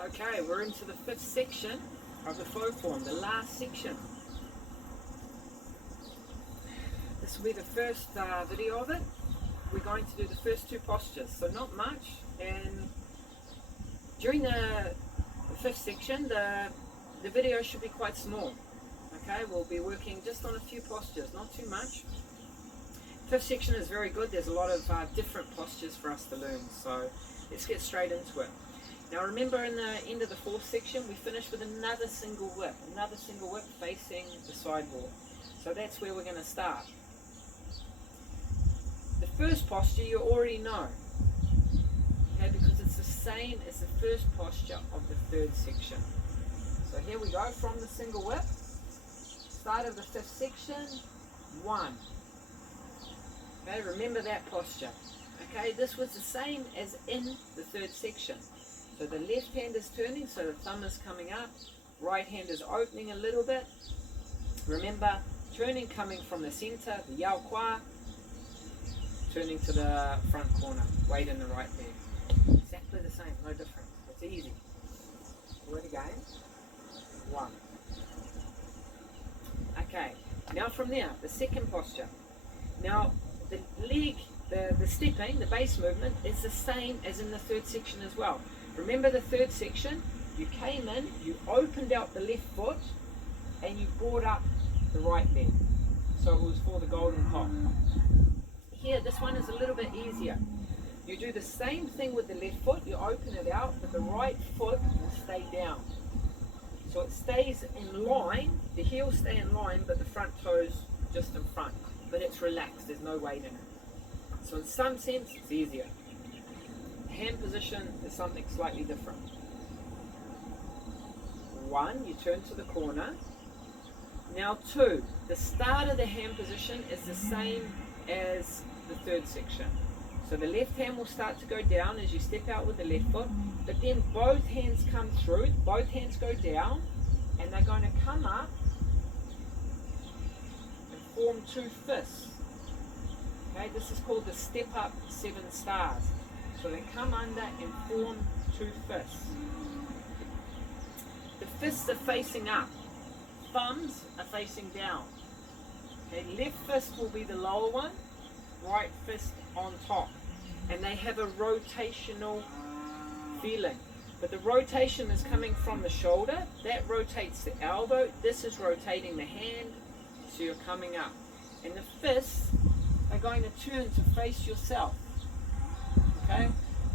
Okay, we're into the fifth section of the flow form, the last section. This will be the first video of it. We're going to do the first two postures, so not much. And during the fifth section, the video should be quite small. Okay, we'll be working just on a few postures, not too much. Fifth section is very good. There's a lot of different postures for us to learn, so let's get straight into it. Now remember, in the end of the fourth section, we finished with another single whip facing the sidewall. So that's where we're going to start. The first posture you already know, okay, because it's the same as the first posture of the third section. So here we go from the single whip. Start of the fifth section, 1. Okay, remember that posture. Okay, this was the same as in the third section. So the left hand is turning, so the thumb is coming up. Right hand is opening a little bit. Remember, turning coming from the center, the yao kwa, turning to the front corner, weight in the right leg. Exactly the same, no difference. It's easy. Do it again. 1. Okay, now from there, the second posture. Now, the leg, the stepping, the base movement is the same as in the third section as well. Remember the third section, you came in, you opened out the left foot, and you brought up the right leg. So it was for the golden pop. Here, this one is a little bit easier. You do the same thing with the left foot, you open it out, but the right foot will stay down. So it stays in line, the heels stay in line, but the front toes just in front. But it's relaxed, there's no weight in it. So in some sense, it's easier. Hand position is something slightly different. 1, you turn to the corner. Now 2, the start of the hand position is the same as the third section. So the left hand will start to go down as you step out with the left foot, but then both hands come through, both hands go down, and they're going to come up and form 2 fists. Okay, this is called the step up 7 stars. So they come under and form 2 fists. The fists are facing up. Thumbs are facing down. Okay, left fist will be the lower one, right fist on top. And they have a rotational feeling. But the rotation is coming from the shoulder. That rotates the elbow. This is rotating the hand. So you're coming up. And the fists are going to turn to face yourself. Okay?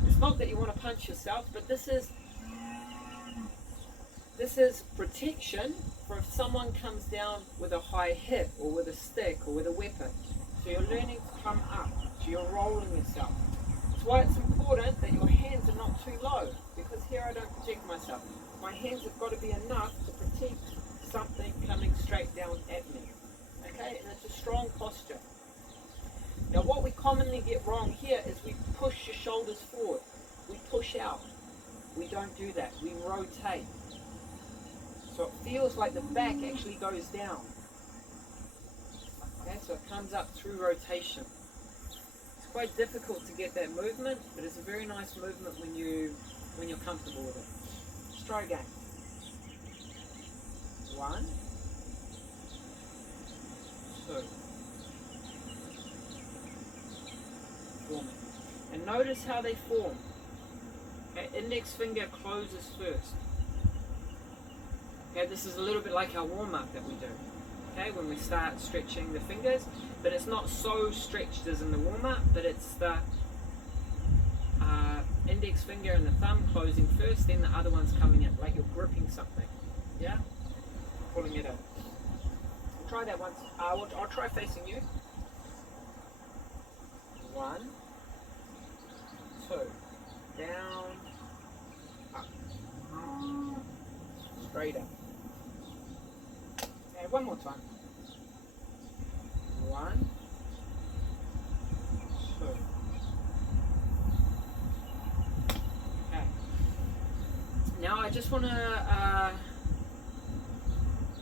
It's not that you want to punch yourself, but this is protection for if someone comes down with a high hip or with a stick or with a weapon. So you're learning to come up. So you're rolling yourself. That's why it's important that your hands are not too low, because here I don't protect myself. My hands have got to be enough to protect something coming straight down at me. Okay? And it's a strong posture. Now what we commonly get wrong here is we push your shoulders forward. We push out. We don't do that. We rotate. So it feels like the back actually goes down. Okay, so it comes up through rotation. It's quite difficult to get that movement, but it's a very nice movement when you're comfortable with it. Let's try again. 1, 2. Forming. And notice how they form. Okay, index finger closes first. Okay, this is a little bit like our warm-up that we do. Okay, when we start stretching the fingers, but it's not so stretched as in the warm-up, but it's the index finger and the thumb closing first, then the other one's coming in, like you're gripping something. Yeah? Pulling it in. We'll try that once. I'll try facing you. 1, 2, down, up, straight up. Okay, one more time. 1, 2. Okay. Now I just want to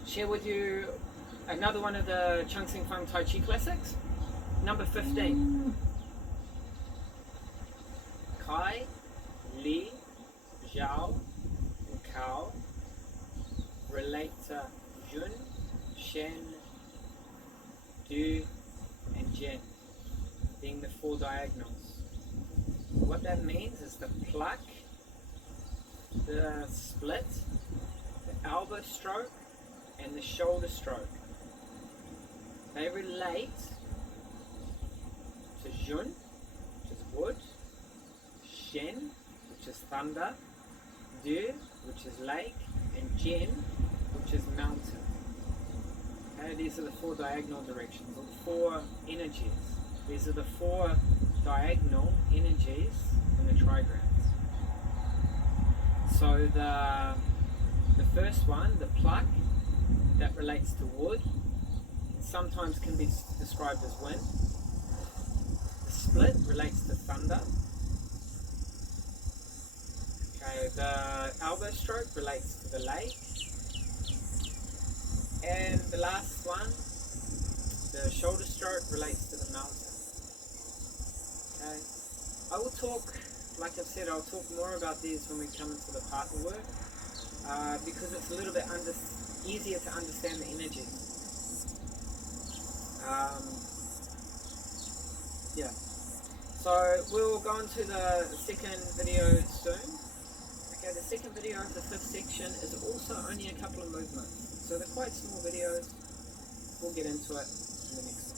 share with you another one of the San-Feng Taiji classics, number 15. Kai, Li, Zhou, Tao relate to Jun, Shen, Du, and Zhen, being the four diagonals. What that means is the pluck, the split, the elbow stroke, and the shoulder stroke. They relate to Jun, which is wood, Shen, which is thunder, Du, which is lake, and Zhen, which is mountain. Okay, these are the four diagonal directions, or the four energies. These are the four diagonal energies in the trigrams. So the first one, the pluck, that relates to wood, sometimes can be described as wind. The split relates to thunder. Okay, the elbow stroke relates to the lake. And the last one, the shoulder stroke, relates to the mountain. Okay, I will talk, like I've said, I'll talk more about these when we come into the partner work, because it's a little bit easier to understand the energy. Yeah, so we'll go on to the second video soon. Okay, the second video of the fifth section is also only a couple of movements, so they're quite small videos. We'll get into it in the next